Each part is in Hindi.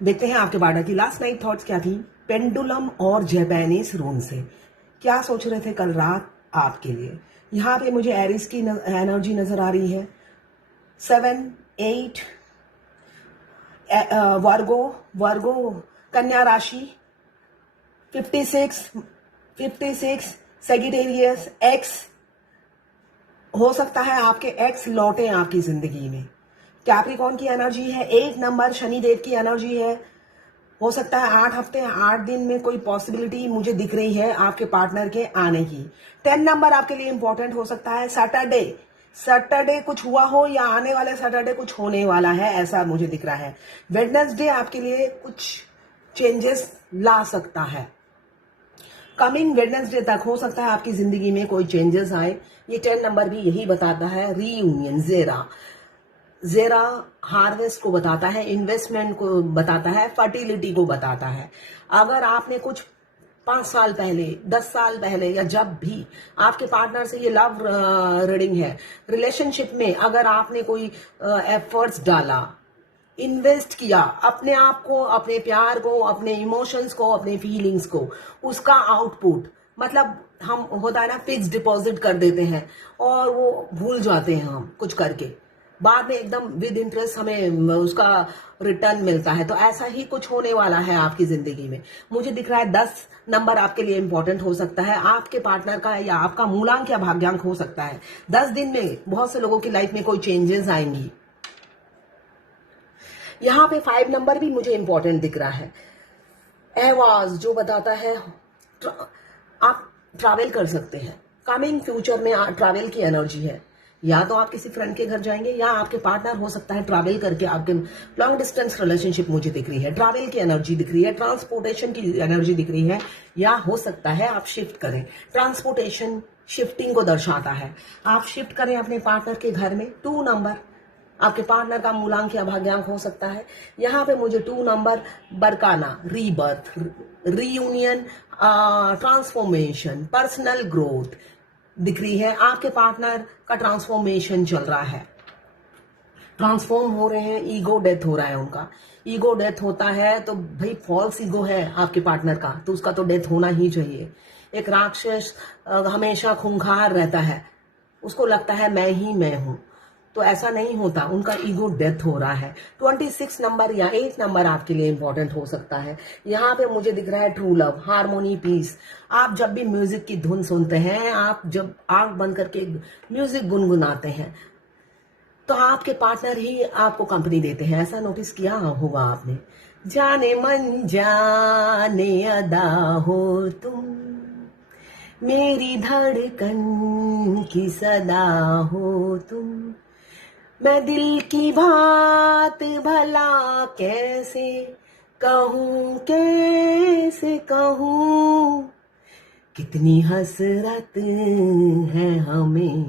देखते हैं आपके पार्टनर की लास्ट नाइट थॉट्स क्या थी पेंडुलम और जैपनीज रून से। क्या सोच रहे थे कल रात आपके लिए। यहाँ पे मुझे एरिस की एनर्जी नजर आ रही है। 7, 8 वर्गो वर्गो कन्या राशि 56 सेजिटेरियस एक्स। हो सकता है आपके एक्स लौटे आपकी जिंदगी में। कैप्रिकॉर्न की एनर्जी है। 1 नंबर शनि देव की एनर्जी है। हो सकता है 8 हफ्ते 8 दिन में कोई पॉसिबिलिटी मुझे दिख रही है आपके पार्टनर के आने की। 10 नंबर आपके लिए इंपॉर्टेंट हो सकता है। सैटरडे कुछ हुआ हो या आने वाले सैटरडे कुछ होने वाला है, ऐसा मुझे दिख रहा है। वेडनेसडे आपके लिए कुछ चेंजेस ला सकता है। कमिंग वेडनेसडे तक हो सकता है आपकी जिंदगी में कोई चेंजेस आए। ये 10 नंबर भी यही बताता है। रीयूनियन जेरा हार्वेस्ट को बताता है, इन्वेस्टमेंट को बताता है, फर्टिलिटी को बताता है। अगर आपने कुछ 5 साल पहले 10 साल पहले या जब भी आपके पार्टनर से ये लव रीडिंग है, रिलेशनशिप में अगर आपने कोई एफर्ट्स डाला, इन्वेस्ट किया अपने आप को, अपने प्यार को, अपने इमोशंस को, अपने फीलिंग्स को, उसका आउटपुट मतलब हम होता है ना फिक्स डिपॉजिट कर देते हैं और वो भूल जाते हैं हम कुछ करके, बाद में एकदम विद इंटरेस्ट हमें उसका रिटर्न मिलता है। तो ऐसा ही कुछ होने वाला है आपकी जिंदगी में। मुझे दिख रहा है 10 नंबर आपके लिए इंपॉर्टेंट हो सकता है। आपके पार्टनर का या आपका मूलांक या भाग्यांक हो सकता है। 10 दिन में बहुत से लोगों की लाइफ में कोई चेंजेस आएंगी। यहाँ पे 5 नंबर भी मुझे इंपॉर्टेंट दिख रहा है। एहवाज जो बताता है आप ट्रैवल कर सकते हैं। कमिंग फ्यूचर में ट्रैवल की एनर्जी है। या तो आप किसी फ्रेंड के घर जाएंगे या आपके पार्टनर हो सकता है ट्रैवल करके आपके लॉन्ग डिस्टेंस रिलेशनशिप मुझे दिख रही है। ट्रैवल की एनर्जी दिख रही है, ट्रांसपोर्टेशन की एनर्जी दिख रही है, या हो सकता है आप शिफ्ट करें। ट्रांसपोर्टेशन शिफ्टिंग को दर्शाता है। आप शिफ्ट करें अपने पार्टनर के घर में। 2 नंबर आपके पार्टनर का मूलांक या भाग्यांक हो सकता है। यहाँ पे मुझे 2 number Barkana, rebirth, reunion, transformation, personal growth दिख रही है। आपके पार्टनर का ट्रांसफॉर्मेशन चल रहा है, ट्रांसफॉर्म हो रहे हैं, ईगो डेथ हो रहा है उनका। ईगो डेथ होता है तो भाई फॉल्स ईगो है आपके पार्टनर का, तो उसका तो डेथ होना ही चाहिए। एक राक्षस हमेशा खूंखार रहता है, उसको लगता है मैं ही मैं हूं, तो ऐसा नहीं होता, उनका ईगो डेथ हो रहा है। 26 नंबर या 8 नंबर आपके लिए इंपॉर्टेंट हो सकता है। यहाँ पे मुझे दिख रहा है ट्रू लव, हार्मोनी, पीस। आप जब भी म्यूजिक की धुन सुनते हैं, आप जब आंख बंद करके म्यूजिक गुनगुनाते हैं, तो आपके पार्टनर ही आपको कंपनी देते हैं। ऐसा नोटिस किया होगा आपने। जाने मन जाने अदा हो तुम, मेरी धड़कन की सदा हो तुम, मैं दिल की बात भला कैसे कहूँ, कैसे कहूँ, कितनी हसरत है हमें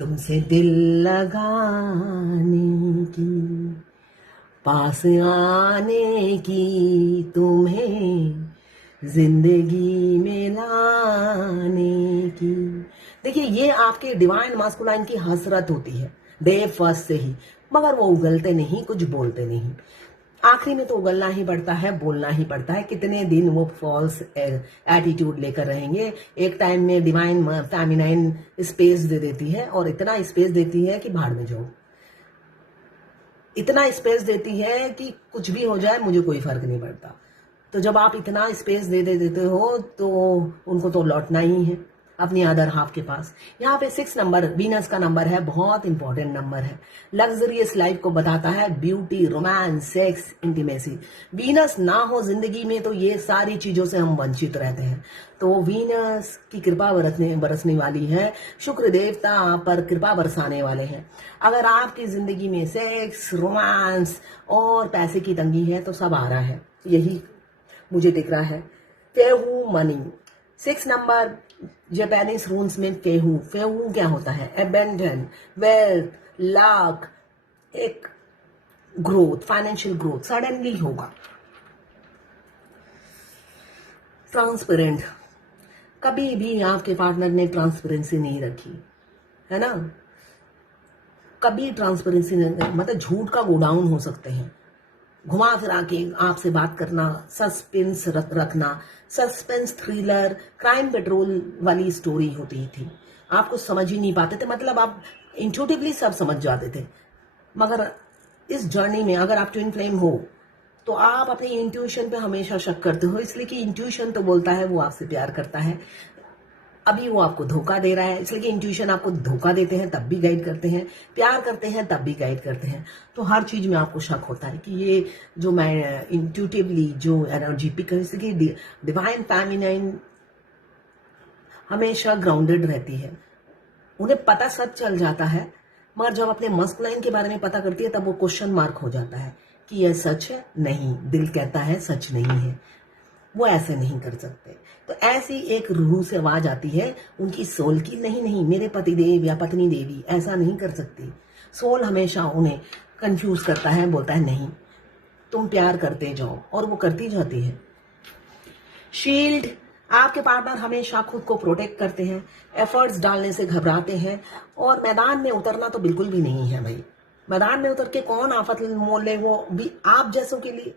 तुमसे दिल लगाने की, पास आने की, तुम्हें जिंदगी में लाने की। देखिए ये आपके डिवाइन मास्कुलाइन की हसरत होती है डे फर्स्ट से ही, मगर वो उगलते नहीं, कुछ बोलते नहीं। आखिरी में तो उगलना ही पड़ता है, बोलना ही पड़ता है। कितने दिन वो फॉल्स एटीट्यूड लेकर रहेंगे। एक टाइम में डिवाइन फेमिनाइन स्पेस दे देती है, और इतना स्पेस देती है कि भाड़ में जाओ। इतना स्पेस देती है कि कुछ भी हो जाए मुझे कोई फर्क नहीं पड़ता। तो जब आप इतना स्पेस दे देते हो तो उनको तो लौटना ही है अपनी अदर हाफ के पास। यहाँ पे 6 नंबर वीनस का नंबर है, बहुत इंपॉर्टेंट नंबर है। लग्जरियस लाइफ को बताता है, beauty, romance, sex, intimacy. Venus ना हो जिंदगी में तो ये सारी चीजों से हम वंचित रहते हैं। तो वीनस की कृपा बरसने वाली है, शुक्र देवता आप पर कृपा बरसाने वाले हैं। अगर आपकी जिंदगी में सेक्स, रोमांस और पैसे की तंगी है तो सब आ रहा है, यही मुझे दिख रहा है। फेहू मनी 6 नंबर जापानीज रून्स में फेहू क्या होता है? एबेंडन, वेल्थ, लक, एक ग्रोथ, फाइनेंशियल ग्रोथ सडनली होगा। ट्रांसपेरेंट, कभी भी आपके पार्टनर ने ट्रांसपेरेंसी नहीं रखी है ना, कभी ट्रांसपेरेंसी नहीं, मतलब झूठ का गोडाउन हो सकते हैं। घुमा फिरा के आपसे बात करना, सस्पेंस रखना, सस्पेंस थ्रिलर, क्राइम पेट्रोल वाली स्टोरी होती थी। आप कुछ समझ ही नहीं पाते थे, मतलब आप इंट्यूटिवली सब समझ जाते थे। मगर इस जर्नी में अगर आप ट्विन फ्लेम हो तो आप अपनी इंट्यूशन पे हमेशा शक करते हो, इसलिए कि इंट्यूशन तो बोलता है वो आपसे प्यार करता है, अभी वो आपको धोखा दे रहा है, इसलिए कि इंट्यूशन आपको धोखा देते हैं तब भी गाइड करते हैं, प्यार करते हैं तब भी गाइड करते हैं। तो हर चीज में आपको शक होता है कि ये जो मैं इंट्यूटिवली जो एनर्जी पिक है, इसलिए कि डिवाइन फेमिनाइन हमेशा ग्राउंडेड रहती है, उन्हें पता सब चल जाता है, मगर जब अपने मस्कुलाइन के बारे में पता करती है तब वो क्वेश्चन मार्क हो जाता है कि यह सच है, नहीं, दिल कहता है सच नहीं है, वो ऐसे नहीं कर सकते। तो ऐसी एक रूह से आवाज आती है उनकी सोल की, नहीं नहीं मेरे पति देव या पत्नी देवी ऐसा नहीं कर सकती। सोल हमेशा उन्हें कंफ्यूज करता है, बोलता है नहीं तुम प्यार करते जाओ, और वो करती जाती है। शील्ड, आपके पार्टनर हमेशा खुद को प्रोटेक्ट करते हैं, एफर्ट्स डालने से घबराते हैं, और मैदान में उतरना तो बिल्कुल भी नहीं है भाई। मैदान में उतर के कौन आफत मोल ले, वो भी आप जैसों के लिए,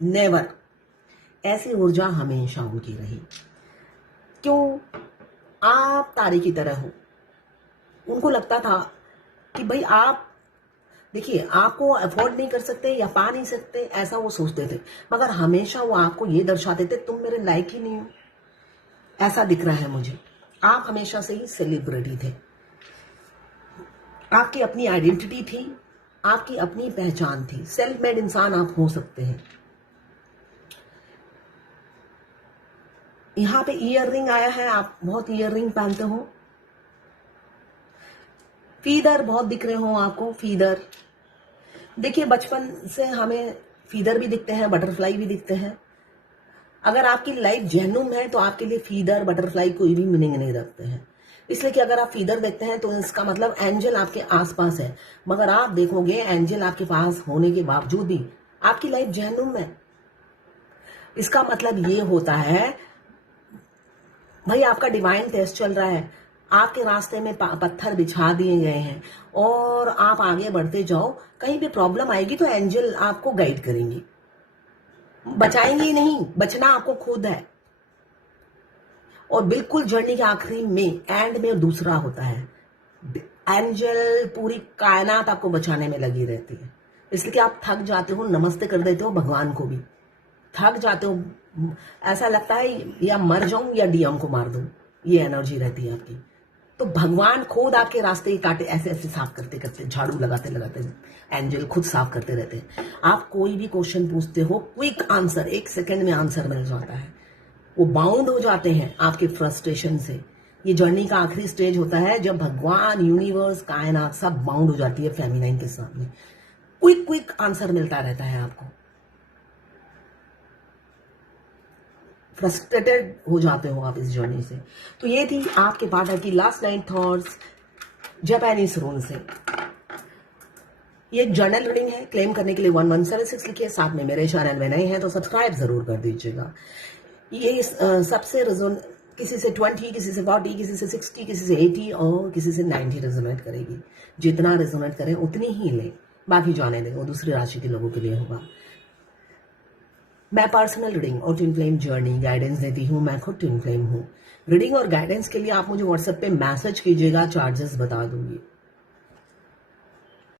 नेवर। ऐसी ऊर्जा हमेशा उनकी रही। क्यों? आप तारे की तरह हो। उनको लगता था कि भाई आप देखिए आपको अफोर्ड नहीं कर सकते या पा नहीं सकते, ऐसा वो सोचते थे, मगर हमेशा वो आपको ये दर्शाते थे तुम मेरे लायक ही नहीं हो, ऐसा दिख रहा है मुझे। आप हमेशा से ही सेलिब्रिटी थे, आपकी अपनी आइडेंटिटी थी, आपकी अपनी पहचान थी, सेल्फ मेड इंसान आप हो सकते हैं। यहां पे ईयर रिंग आया है, आप बहुत ईयर रिंग पहनते हो। फीदर बहुत दिख रहे हो आपको, फीदर। देखिए बचपन से हमें फीदर भी दिखते हैं, बटरफ्लाई भी दिखते हैं। अगर आपकी लाइफ जेन्युइन है तो आपके लिए फीदर बटरफ्लाई कोई भी मीनिंग नहीं रखते हैं, इसलिए कि अगर आप फीदर देखते हैं तो इसका मतलब एंजल आपके आसपास है, मगर आप देखोगे एंजल आपके पास होने के बावजूद भी आपकी लाइफ जेन्युइन है। इसका मतलब ये होता है भाई आपका डिवाइन टेस्ट चल रहा है, आपके रास्ते में पत्थर बिछा दिए गए हैं और आप आगे बढ़ते जाओ। कहीं भी प्रॉब्लम आएगी तो एंजल आपको गाइड करेंगे, बचाएंगे ही नहीं, बचना आपको खुद है। और बिल्कुल जर्नी के आखिरी में एंड में दूसरा होता है, एंजल पूरी कायनात आपको बचाने में लगी रहती है, इसलिए कि आप थक जाते हो, नमस्ते कर देते हो भगवान को भी, थक जाते हो, ऐसा लगता है या मर जाऊं या डीएम को मार दूं, ये एनर्जी रहती है आपकी। तो भगवान खुद आपके रास्ते काटे ऐसे ऐसे साफ करते करते, झाड़ू लगाते लगाते एंजल खुद साफ करते रहते हैं। आप कोई भी क्वेश्चन पूछते हो, क्विक आंसर, 1 सेकेंड में आंसर मिल जाता है। वो बाउंड हो जाते हैं आपके फ्रस्ट्रेशन से। ये जर्नी का आखिरी स्टेज होता है जब भगवान, यूनिवर्स, कायनात सब बाउंड हो जाती है फेमिनाइन के सामने। क्विक क्विक आंसर मिलता रहता है आपको, फ्रस्ट्रेटेड हो जाते हो आप इस जर्नी से। तो ये थी आपके पार्टनर की last night thoughts Japanese rule से। ये जर्नल रीडिंग है, क्लेम करने के लिए 1176 लिखिए, साथ में मेरे शहर एनवे नए हैं तो सब्सक्राइब जरूर कर दीजिएगा। ये सबसे रेजोन, किसी से 20, किसी से 40, किसी से 60, किसी से 80 और किसी से 90 रेजोनेट करेगी। जितना रेजोनेट करें उतनी ही लें, बाकी जाने दें, वो दूसरी राशि के लोगों के लिए होगा। मैं पर्सनल रीडिंग और ट्विन फ्लेम जर्नी गाइडेंस देती हूँ, मैं खुद ट्विन फ्लेम हूँ। रीडिंग और गाइडेंस के लिए आप मुझे व्हाट्सएप पे मैसेज कीजिएगा, चार्जेस बता दूंगी।